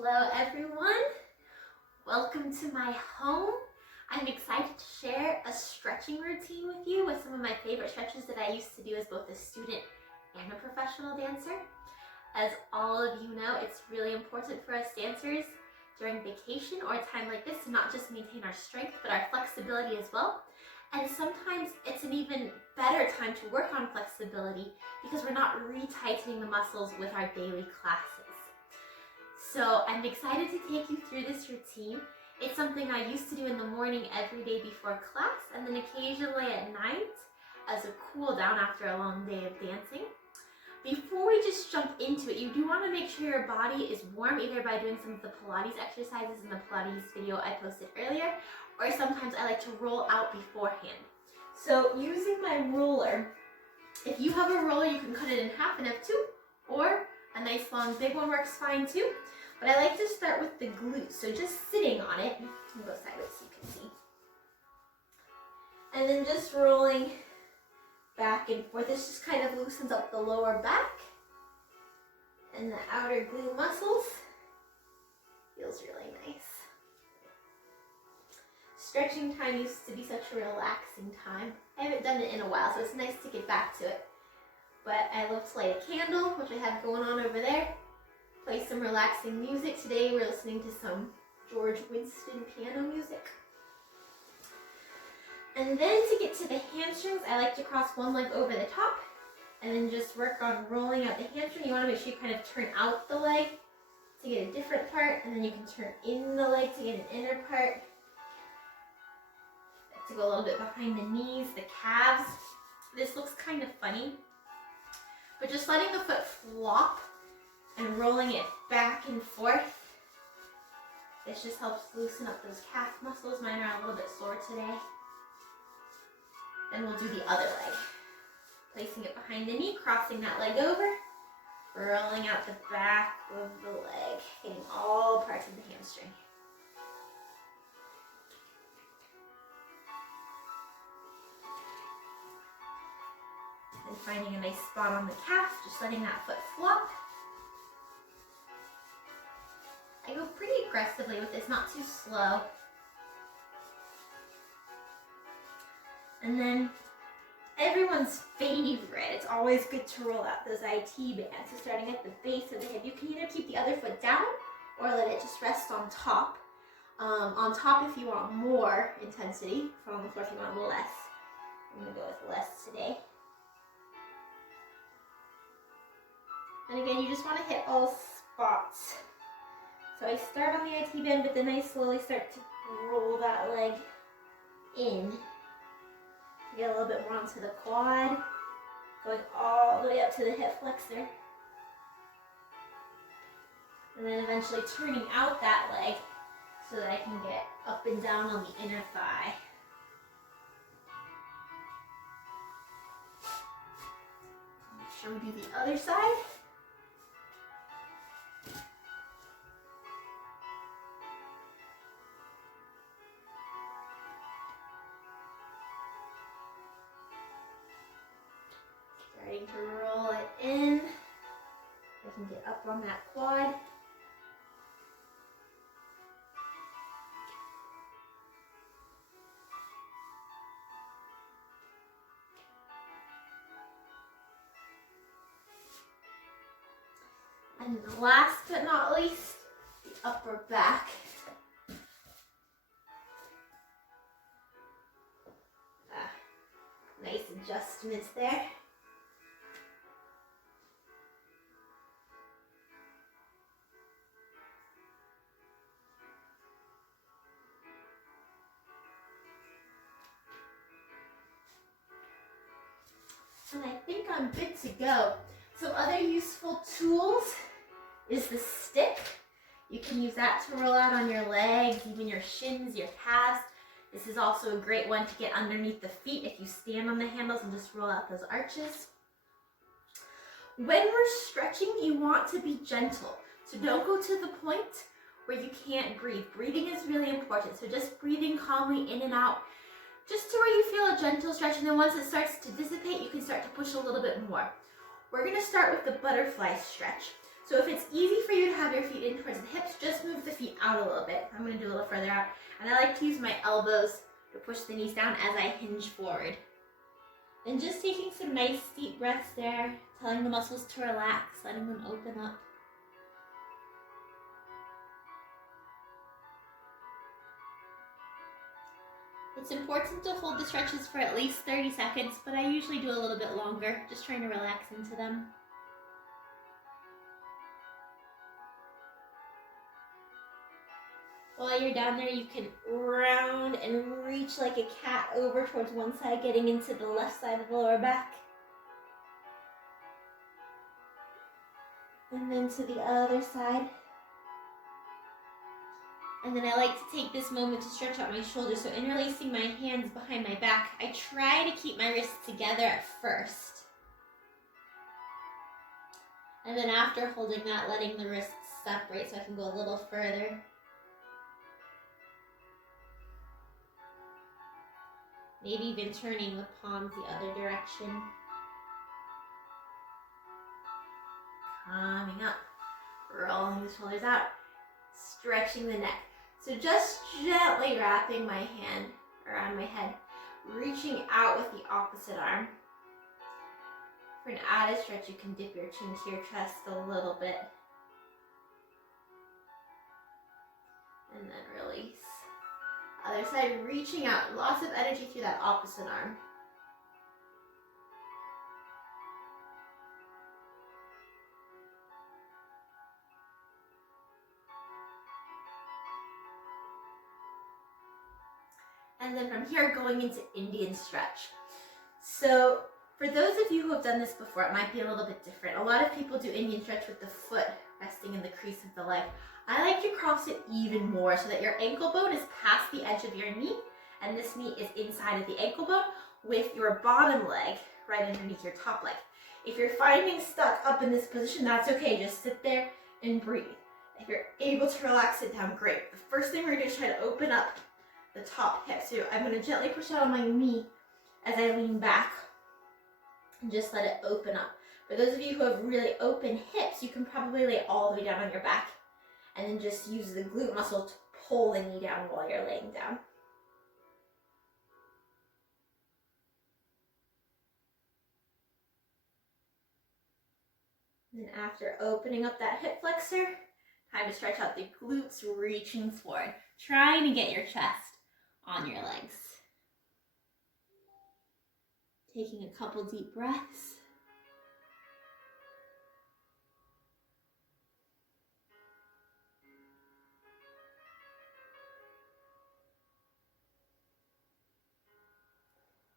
Hello everyone, welcome to my home. I'm excited to share a stretching routine with you with some of my favorite stretches that I used to do as both a student and a professional dancer. As all of you know, it's really important for us dancers during vacation or a time like this to not just maintain our strength but our flexibility as well. And sometimes it's an even better time to work on flexibility because we're not retightening the muscles with our daily classes. So I'm excited to take you through this routine. It's something I used to do in the morning every day before class and then occasionally at night as a cool down after a long day of dancing. Before we just jump into it, you do want to make sure your body is warm either by doing some of the Pilates exercises in the Pilates video I posted earlier, or sometimes I like to roll out beforehand. So using my roller, if you have a roller you can cut it in half and have two, or a nice long big one works fine too. But I like to start with the glutes, so just sitting on it. I'll go sideways so you can see. And then just rolling back and forth. This just kind of loosens up the lower back and the outer glute muscles. Feels really nice. Stretching time used to be such a relaxing time. I haven't done it in a while, so it's nice to get back to it. But I love to light a candle, which I have going on over there. Play some relaxing music. Today we're listening to some George Winston piano music. And then to get to the hamstrings, I like to cross one leg over the top and then just work on rolling out the hamstring. You want to make sure you kind of turn out the leg to get a different part, and then you can turn in the leg to get an inner part. To go a little bit behind the knees, the calves. This looks kind of funny, but just letting the foot flop and rolling it back and forth. This just helps loosen up those calf muscles. Mine are a little bit sore today. Then we'll do the other leg. Placing it behind the knee, crossing that leg over, rolling out the back of the leg, hitting all parts of the hamstring. And finding a nice spot on the calf, just letting that foot flop. I go pretty aggressively with this, not too slow. And then everyone's favorite, it's always good to roll out those IT bands. So starting at the base of the hip, you can either keep the other foot down or let it just rest on top. On top if you want more intensity, on the floor if you want less. I'm gonna go with less today. And again, you just want to hit all spots. So I start on the IT band, but then I slowly start to roll that leg in. Get a little bit more onto the quad, going all the way up to the hip flexor. And then eventually turning out that leg so that I can get up and down on the inner thigh. Make sure we do the other side. Starting to roll it in. I can get up on that quad. And last but not least, the upper back. Nice adjustments there. And I think I'm good to go. So other useful tools is the stick. You can use that to roll out on your legs, even your shins, your calves. This is also a great one to get underneath the feet if you stand on the handles and just roll out those arches. When we're stretching, you want to be gentle. So don't go to the point where you can't breathe. Breathing is really important. So just breathing calmly in and out, just to where you feel a gentle stretch, and then once it starts to dissipate, you can start to push a little bit more. We're gonna start with the butterfly stretch. So if it's easy for you to have your feet in towards the hips, just move the feet out a little bit. I'm gonna do a little further out. And I like to use my elbows to push the knees down as I hinge forward. And just taking some nice deep breaths there, telling the muscles to relax, letting them open up. It's important to hold the stretches for at least 30 seconds, but I usually do a little bit longer, just trying to relax into them. While you're down there, you can round and reach like a cat over towards one side, getting into the left side of the lower back. And then to the other side. And then I like to take this moment to stretch out my shoulders. So interlacing my hands behind my back, I try to keep my wrists together at first. And then after holding that, letting the wrists separate so I can go a little further. Maybe even turning the palms the other direction. Coming up, rolling the shoulders out, stretching the neck. So just gently wrapping my hand around my head, reaching out with the opposite arm. For an added stretch, you can dip your chin to your chest a little bit. And then release. Other side, reaching out, lots of energy through that opposite arm. And then from here, going into Indian stretch. So for those of you who have done this before, it might be a little bit different. A lot of people do Indian stretch with the foot resting in the crease of the leg. I like to cross it even more so that your ankle bone is past the edge of your knee, and this knee is inside of the ankle bone with your bottom leg right underneath your top leg. If you're finding stuck up in this position, that's okay. Just sit there and breathe. If you're able to relax it down, great. The first thing we're going to do is try to open up the top hip. So I'm going to gently push out on my knee as I lean back and just let it open up. For those of you who have really open hips, you can probably lay all the way down on your back and then just use the glute muscle to pull the knee down while you're laying down. And then after opening up that hip flexor, time to stretch out the glutes, reaching forward, trying to get your chest on your legs. Taking a couple deep breaths.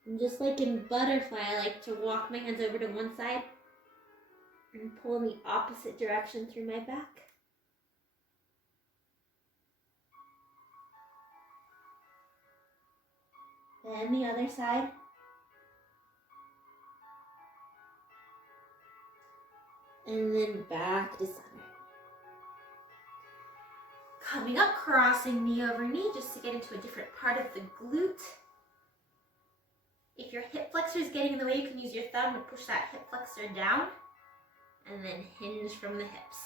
And just like in butterfly, I like to walk my hands over to one side and pull in the opposite direction through my back. Then the other side. And then back to center. Coming up, crossing knee over knee just to get into a different part of the glute. If your hip flexor is getting in the way, you can use your thumb to push that hip flexor down and then hinge from the hips.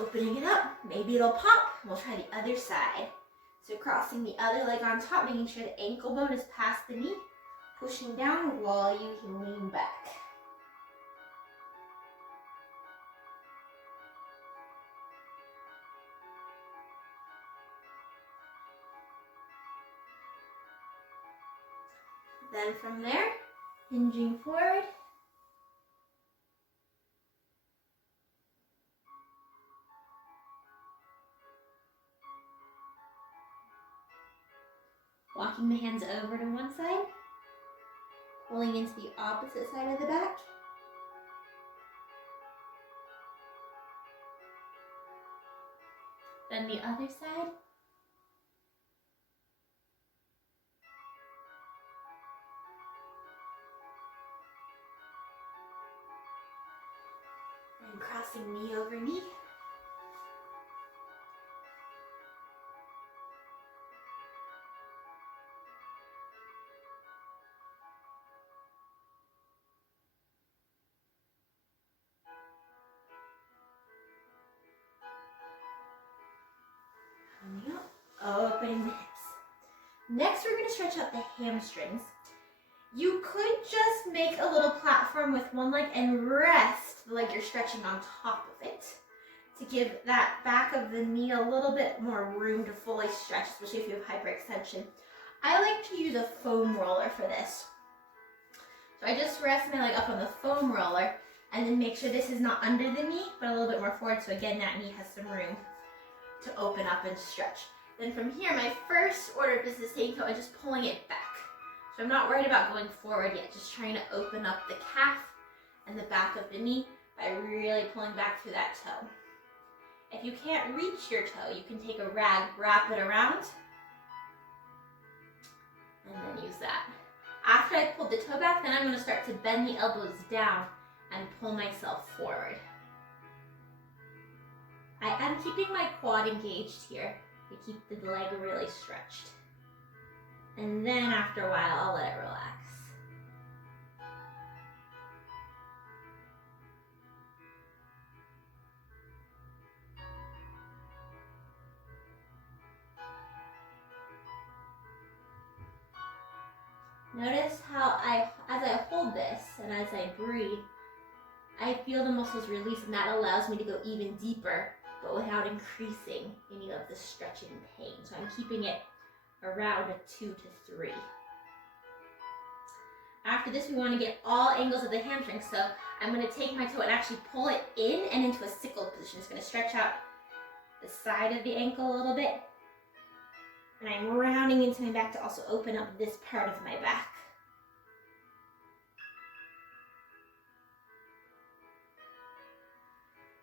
Opening it up, maybe it'll pop. We'll try the other side. So crossing the other leg on top, making sure the ankle bone is past the knee, pushing down while you lean back. Then from there, hinging forward. Walking the hands over to one side, pulling into the opposite side of the back. Then the other side. And crossing knee over knee. Coming up, opening the hips. Next, we're going to stretch out the hamstrings. You could just make a little platform with one leg and rest the leg you're stretching on top of it to give that back of the knee a little bit more room to fully stretch, especially if you have hyperextension. I like to use a foam roller for this. So I just rest my leg up on the foam roller and then make sure this is not under the knee, but a little bit more forward, so again, that knee has some room to open up and stretch. Then from here, my first order of business taking toe and just pulling it back. So I'm not worried about going forward yet, just trying to open up the calf and the back of the knee by really pulling back through that toe. If you can't reach your toe, you can take a rag, wrap it around, and then use that. After I pulled the toe back, then I'm going to start to bend the elbows down and pull myself forward. I am keeping my quad engaged here to keep the leg really stretched. And then after a while, I'll let it relax. Notice how as I hold this and as I breathe, I feel the muscles release, and that allows me to go even deeper, but without increasing any of the stretching pain. So I'm keeping it around a 2 to 3. After this, we want to get all angles of the hamstring. So I'm going to take my toe and actually pull it in and into a sickle position. It's going to stretch out the side of the ankle a little bit. And I'm rounding into my back to also open up this part of my back.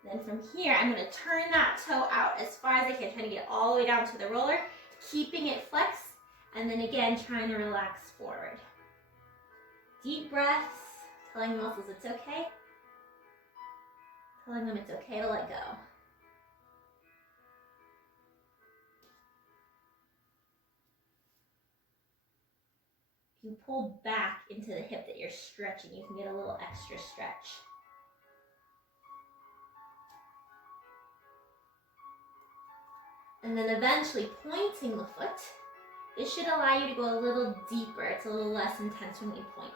Then from here, I'm going to turn that toe out as far as I can, trying to get all the way down to the roller, keeping it flexed, and then again, trying to relax forward. Deep breaths, telling the muscles it's okay, telling them it's okay to let go. If you pull back into the hip that you're stretching, you can get a little extra stretch. And then eventually pointing the foot. This should allow you to go a little deeper. It's a little less intense when we point.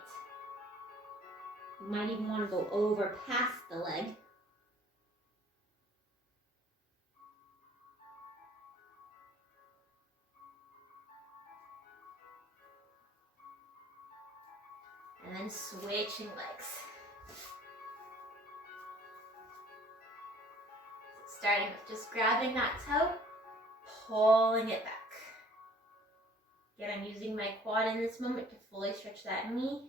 You might even want to go over past the leg. And then switching legs. Starting with just grabbing that toe, pulling it back. Again, I'm using my quad in this moment to fully stretch that knee.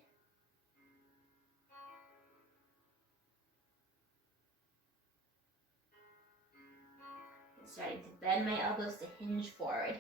And starting to bend my elbows to hinge forward.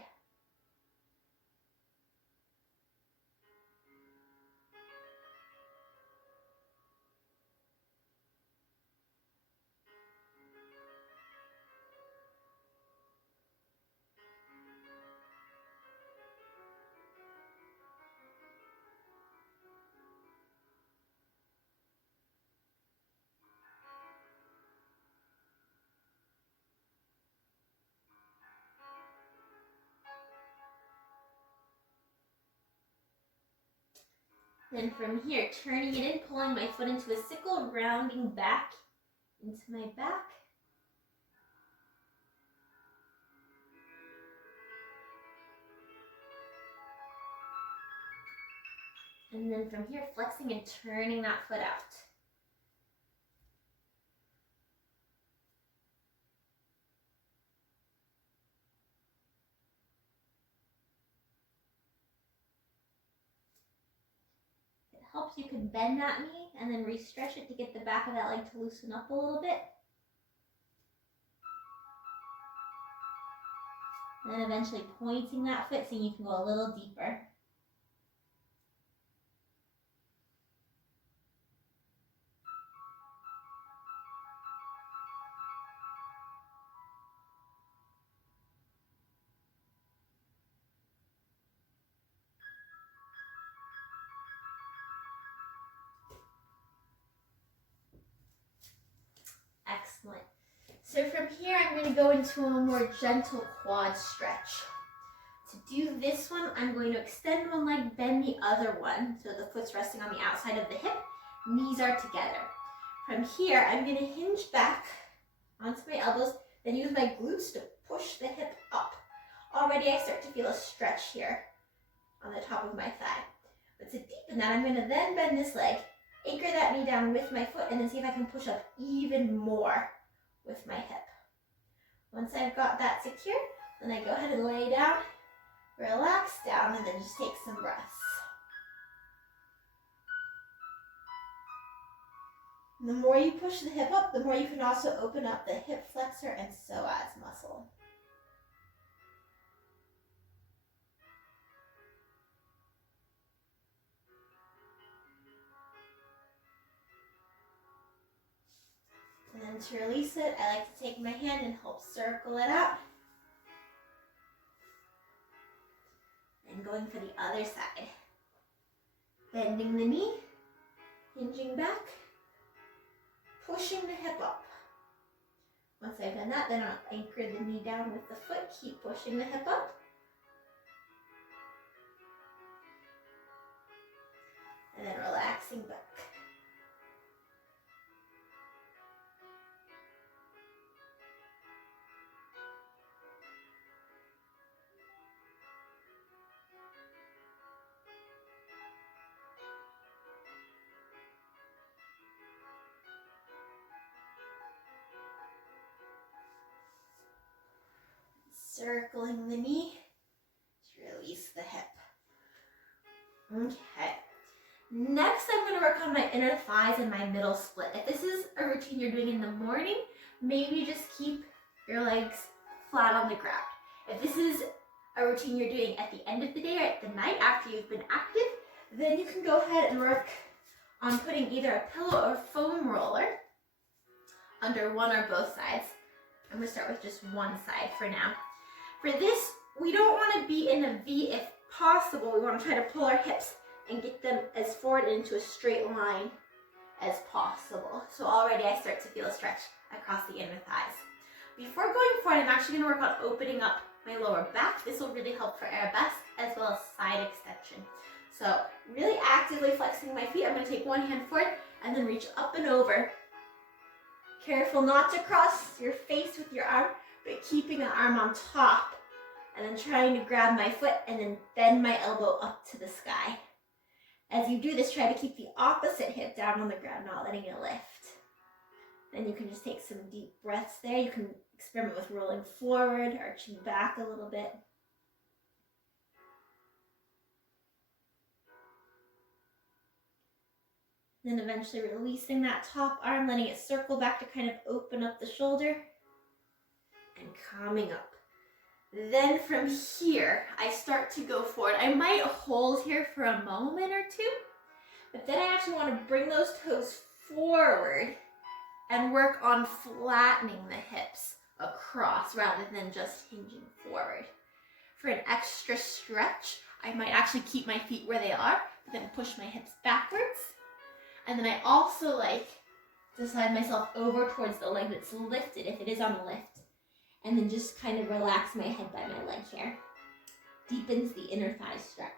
Then from here, turning it in, pulling my foot into a sickle, rounding back into my back. And then from here, flexing and turning that foot out. Helps, you can bend that knee and then re-stretch it to get the back of that leg to loosen up a little bit. And then eventually pointing that foot so you can go a little deeper. Excellent. So from here, I'm going to go into a more gentle quad stretch. To do this one, I'm going to extend one leg, bend the other one, so the foot's resting on the outside of the hip, knees are together. From here, I'm going to hinge back onto my elbows, then use my glutes to push the hip up. Already I start to feel a stretch here on the top of my thigh. But to deepen that, I'm going to then bend this leg, anchor that knee down with my foot, and then see if I can push up even more with my hip. Once I've got that secure, then I go ahead and lay down, relax down, and then just take some breaths. And the more you push the hip up, the more you can also open up the hip flexor and psoas muscle. And then to release it, I like to take my hand and help circle it out. And going for the other side. Bending the knee, hinging back, pushing the hip up. Once I've done that, then I'll anchor the knee down with the foot, keep pushing the hip up. And then relaxing back. Circling the knee to release the hip. Okay. Next, I'm going to work on my inner thighs and my middle split. If this is a routine you're doing in the morning, maybe just keep your legs flat on the ground. If this is a routine you're doing at the end of the day or at the night after you've been active, then you can go ahead and work on putting either a pillow or foam roller under one or both sides. I'm going to start with just one side for now. For this, we don't want to be in a V if possible. We want to try to pull our hips and get them as forward into a straight line as possible. So already I start to feel a stretch across the inner thighs. Before going forward, I'm actually going to work on opening up my lower back. This will really help for arabesque as well as side extension. So really actively flexing my feet. I'm going to take one hand forward and then reach up and over. Careful not to cross your face with your arm, but keeping an arm on top. And then trying to grab my foot and then bend my elbow up to the sky. As you do this, try to keep the opposite hip down on the ground, not letting it lift. Then you can just take some deep breaths there. You can experiment with rolling forward, arching back a little bit. Then eventually releasing that top arm, letting it circle back to kind of open up the shoulder and coming up. Then from here, I start to go forward. I might hold here for a moment or two, but then I actually want to bring those toes forward and work on flattening the hips across rather than just hinging forward. For an extra stretch, I might actually keep my feet where they are, but then push my hips backwards. And then I also like to slide myself over towards the leg that's lifted if it is on the lift. And then just kind of relax my head by my leg here. Deepens the inner thigh stretch.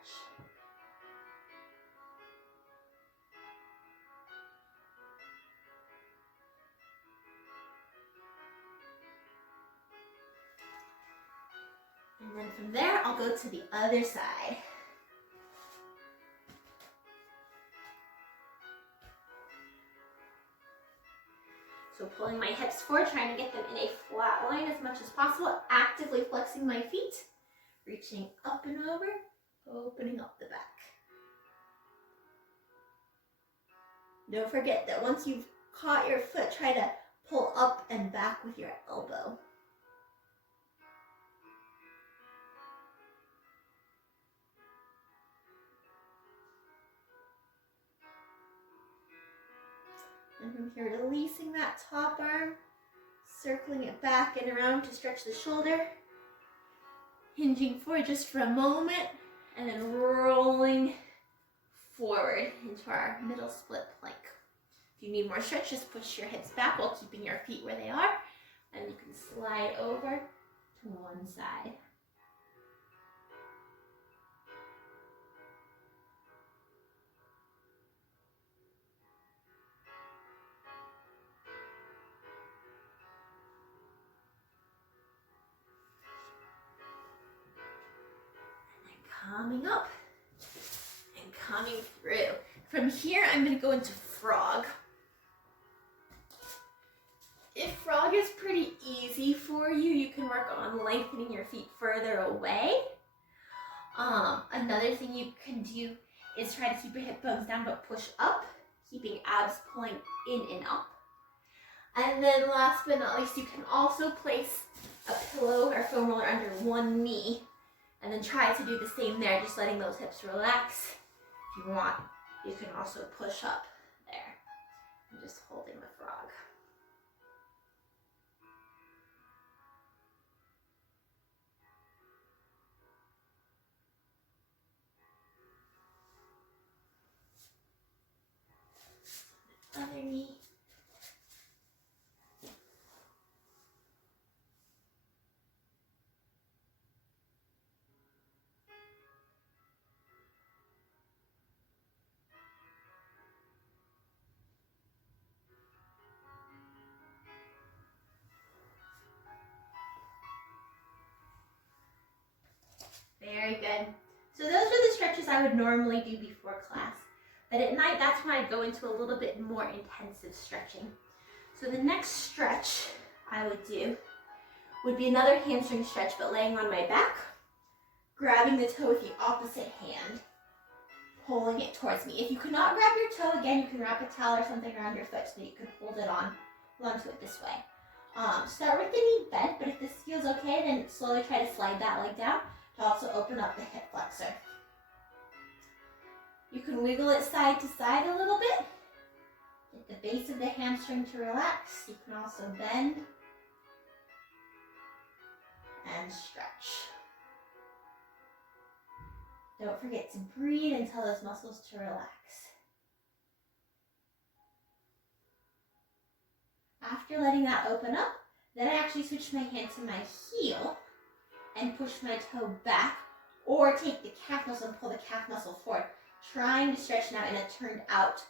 And then from there, I'll go to the other side. So pulling my hips forward, trying to get them in a flat line as much as possible, actively flexing my feet, reaching up and over, opening up the back. Don't forget that once you've caught your foot, try to pull up and back with your elbow. And from here, releasing that top arm, circling it back and around to stretch the shoulder, hinging forward just for a moment, and then rolling forward into our middle split plank. If you need more stretch, just push your hips back while keeping your feet where they are, And you can slide over to one side. Coming up and coming through. From here, I'm going to go into frog. If frog is pretty easy for you, you can work on lengthening your feet further away. Another thing you can do is try to keep your hip bones down but push up, keeping abs pulling in and up. And then last but not least, you can also place a pillow or foam roller under one knee. And then try to do the same there, just letting those hips relax. If you want, you can also push up there. I'm just holding the frog. Other knee. Very good. So those are the stretches I would normally do before class. But at night, that's when I go into a little bit more intensive stretching. So the next stretch I would do would be another hamstring stretch, but laying on my back, grabbing the toe with the opposite hand, pulling it towards me. If you cannot grab your toe, again, you can wrap a towel or something around your foot so that you can hold onto it this way. Start with the knee bent, but if this feels okay, then slowly try to slide that leg down to also open up the hip flexor. You can wiggle it side to side a little bit. Get the base of the hamstring to relax. You can also bend and stretch. Don't forget to breathe and tell those muscles to relax. After letting that open up, then I actually switch my hand to my heel and push my toe back, or take the calf muscle and pull the calf muscle forward, trying to stretch now in a turned out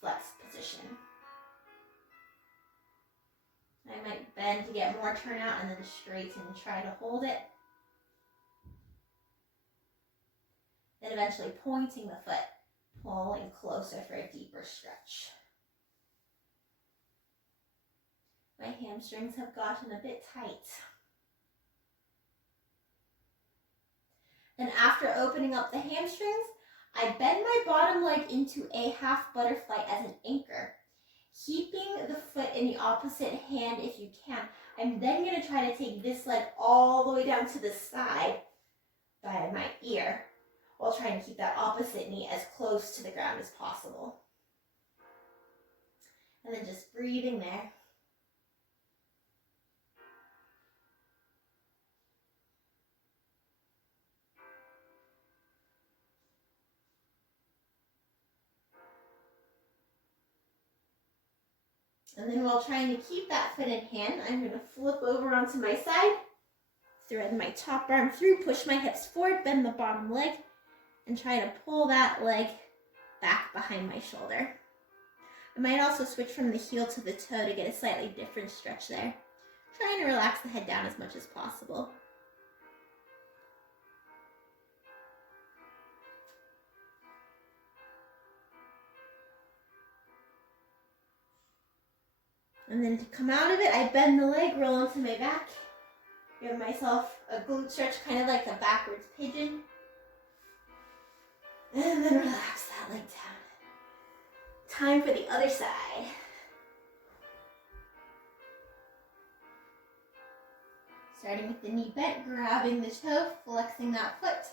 flexed position. I might bend to get more turnout and then straighten and try to hold it. Then eventually pointing the foot, pulling closer for a deeper stretch. My hamstrings have gotten a bit tight. Then after opening up the hamstrings, I bend my bottom leg into a half butterfly as an anchor, keeping the foot in the opposite hand if you can. I'm then going to try to take this leg all the way down to the side by my ear, while trying to keep that opposite knee as close to the ground as possible. And then just breathing there. And then while trying to keep that foot in hand, I'm going to flip over onto my side, thread my top arm through, push my hips forward, bend the bottom leg, and try to pull that leg back behind my shoulder. I might also switch from the heel to the toe to get a slightly different stretch there. Trying to relax the head down as much as possible. And then to come out of it, I bend the leg, roll onto my back, give myself a glute stretch, kind of like a backwards pigeon. And then relax that leg down. Time for the other side. Starting with the knee bent, grabbing the toe, flexing that foot.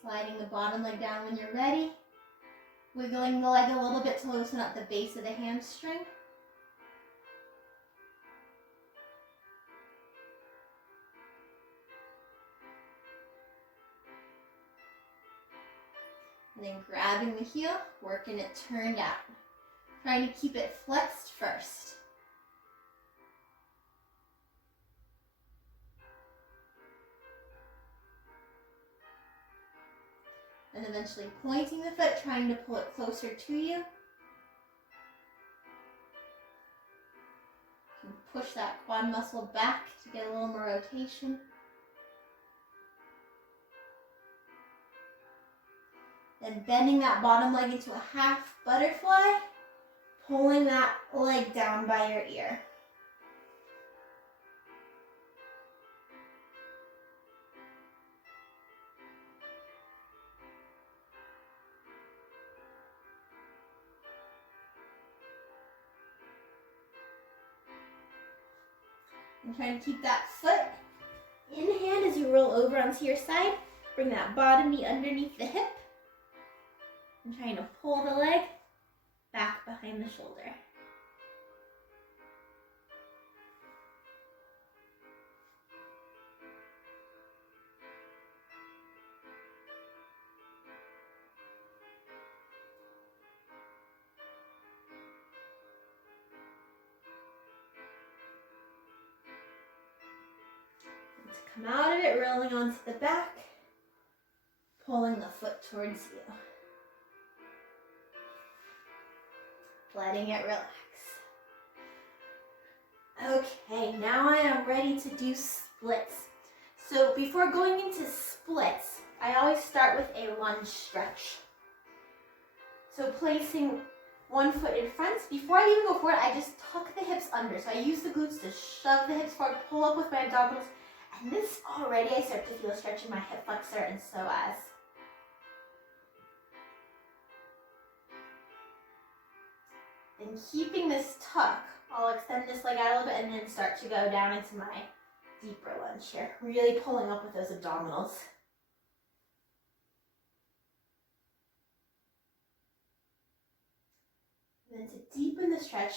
Sliding the bottom leg down when you're ready. Wiggling the leg a little bit to loosen up the base of the hamstring. And then grabbing the heel, working it turned out. Trying to keep it flexed first. And eventually pointing the foot, trying to pull it closer to you. You can push that quad muscle back to get a little more rotation. Then bending that bottom leg into a half butterfly, pulling that leg down by your ear. And trying to keep that foot in hand as you roll over onto your side. Bring that bottom knee underneath the hip. And trying to pull the leg back behind the shoulder. And to come out of it, rolling onto the back, pulling the foot towards you. Letting it relax. Okay, now I am ready to do splits. So before going into splits, I always start with a lunge stretch. So placing one foot in front. Before I even go forward, I just tuck the hips under. So I use the glutes to shove the hips forward, pull up with my abdominals. And this already I start to feel a stretch in my hip flexor and psoas. And keeping this tuck, I'll extend this leg out a little bit and then start to go down into my deeper lunge here. Really pulling up with those abdominals. And then to deepen the stretch,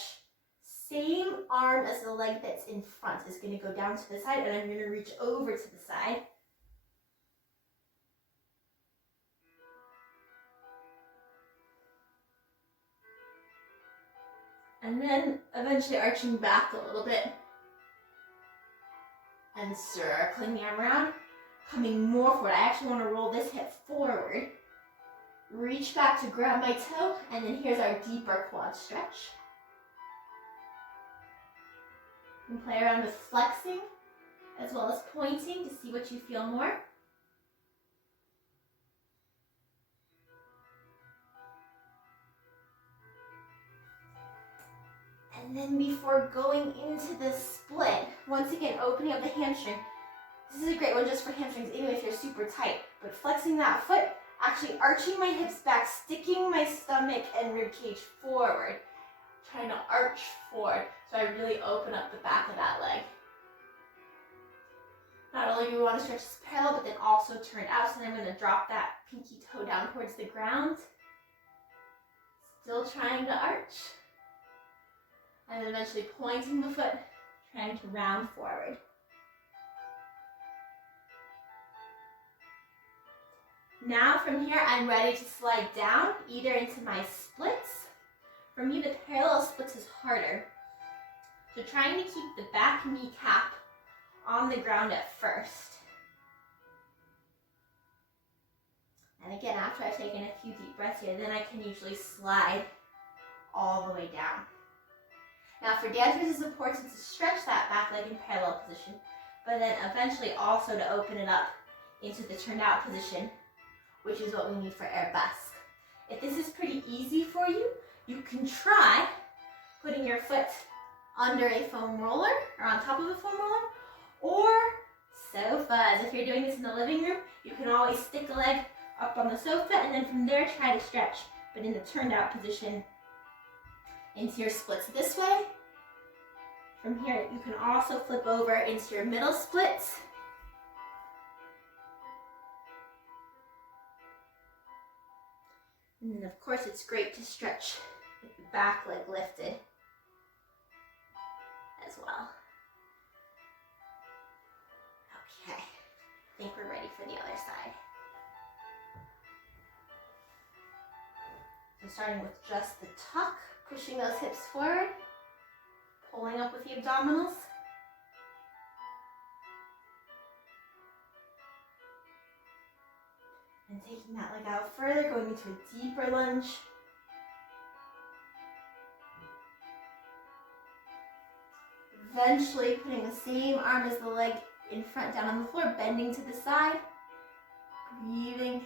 same arm as the leg that's in front is going to go down to the side, and I'm going to reach over to the side. And then eventually arching back a little bit and circling the arm around, coming more forward. I actually want to roll this hip forward. Reach back to grab my toe, and then here's our deeper quad stretch. You can play around with flexing as well as pointing to see what you feel more. And then before going into the split, once again, opening up the hamstring. This is a great one just for hamstrings, even if you're super tight. But flexing that foot, actually arching my hips back, sticking my stomach and rib cage forward. Trying to arch forward, so I really open up the back of that leg. Not only do we want to stretch this parallel, but then also turn out. So then I'm going to drop that pinky toe down towards the ground. Still trying to arch. And then eventually pointing the foot, trying to round forward. Now from here, I'm ready to slide down, either into my splits. For me, the parallel splits is harder. So trying to keep the back kneecap on the ground at first. And again, after I've taken a few deep breaths here, then I can usually slide all the way down. Now for dancers, it's important to stretch that back leg in parallel position, but then eventually also to open it up into the turned out position, which is what we need for arabesque. If this is pretty easy for you, you can try putting your foot under a foam roller or on top of a foam roller, or sofas. If you're doing this in the living room, you can always stick a leg up on the sofa and then from there try to stretch, but in the turned out position into your splits this way. From here, you can also flip over into your middle splits. And then of course it's great to stretch with the back leg lifted as well. Okay, I think we're ready for the other side. starting with just the tuck, pushing those hips forward, pulling up with the abdominals. And taking that leg out further, going into a deeper lunge. Eventually putting the same arm as the leg in front down on the floor, bending to the side, breathing,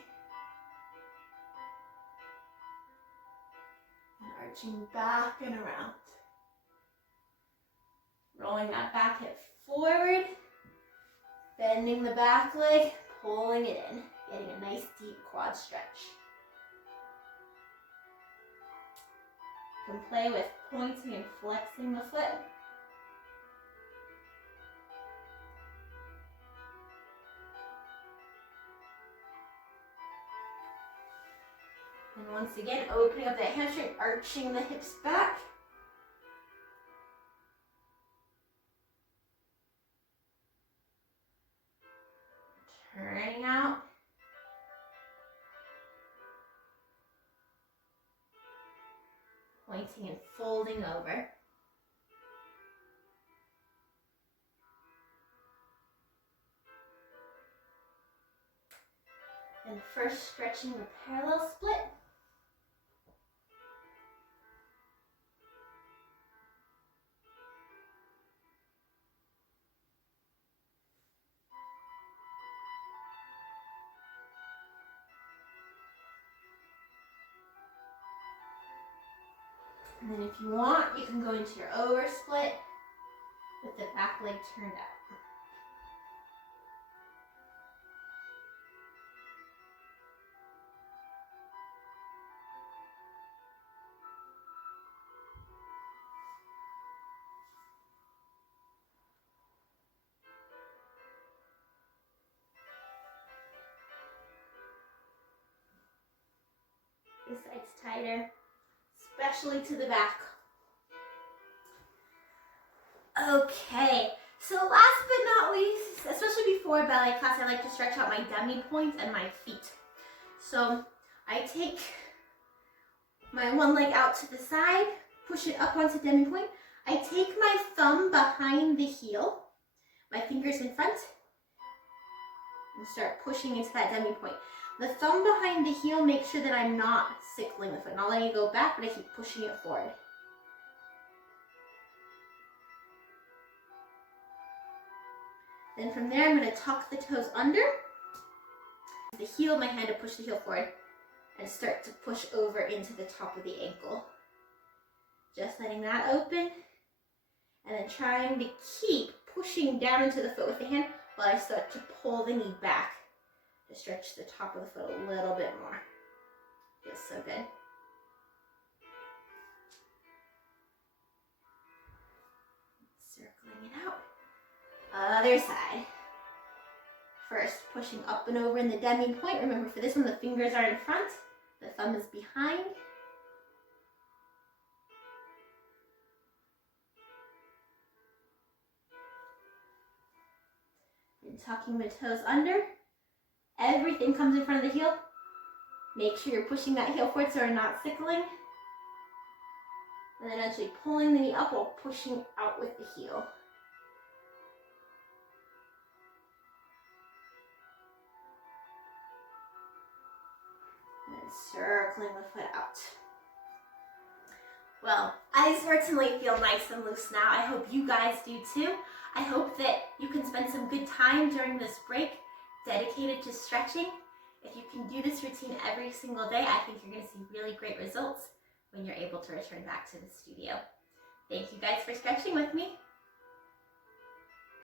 and arching back and around. Rolling that back hip forward, bending the back leg, pulling it in, getting a nice deep quad stretch. You can play with pointing and flexing the foot. And once again, opening up that hamstring, arching the hips back. Turning out. Pointing and folding over. And first stretching the parallel split. And then if you want, you can go into your over split with the back leg turned out. This side's tighter, especially to the back. Okay, so last but not least, especially before ballet class, I like to stretch out my demi points and my feet. So I take my one leg out to the side, push it up onto demi point. I take my thumb behind the heel, my fingers in front, and start pushing into that demi point. The thumb behind the heel makes sure that I'm not sickling the foot, not letting it go back, but I keep pushing it forward. Then from there, I'm going to tuck the toes under. The heel of my hand to push the heel forward and start to push over into the top of the ankle. Just letting that open and then trying to keep pushing down into the foot with the hand while I start to pull the knee back to stretch the top of the foot a little bit more. Feels so good. Circling it out. Other side. First, pushing up and over in the demi point. Remember, for this one, the fingers are in front, the thumb is behind. And tucking the toes under. Everything comes in front of the heel. Make sure you're pushing that heel forward so you're not sickling. And then actually pulling the knee up while pushing out with the heel. And then circling the foot out. Well, I certainly feel nice and loose now. I hope you guys do too. I hope that you can spend some good time during this break dedicated to stretching. If you can do this routine every single day, I think you're going to see really great results when you're able to return back to the studio. Thank you guys for stretching with me.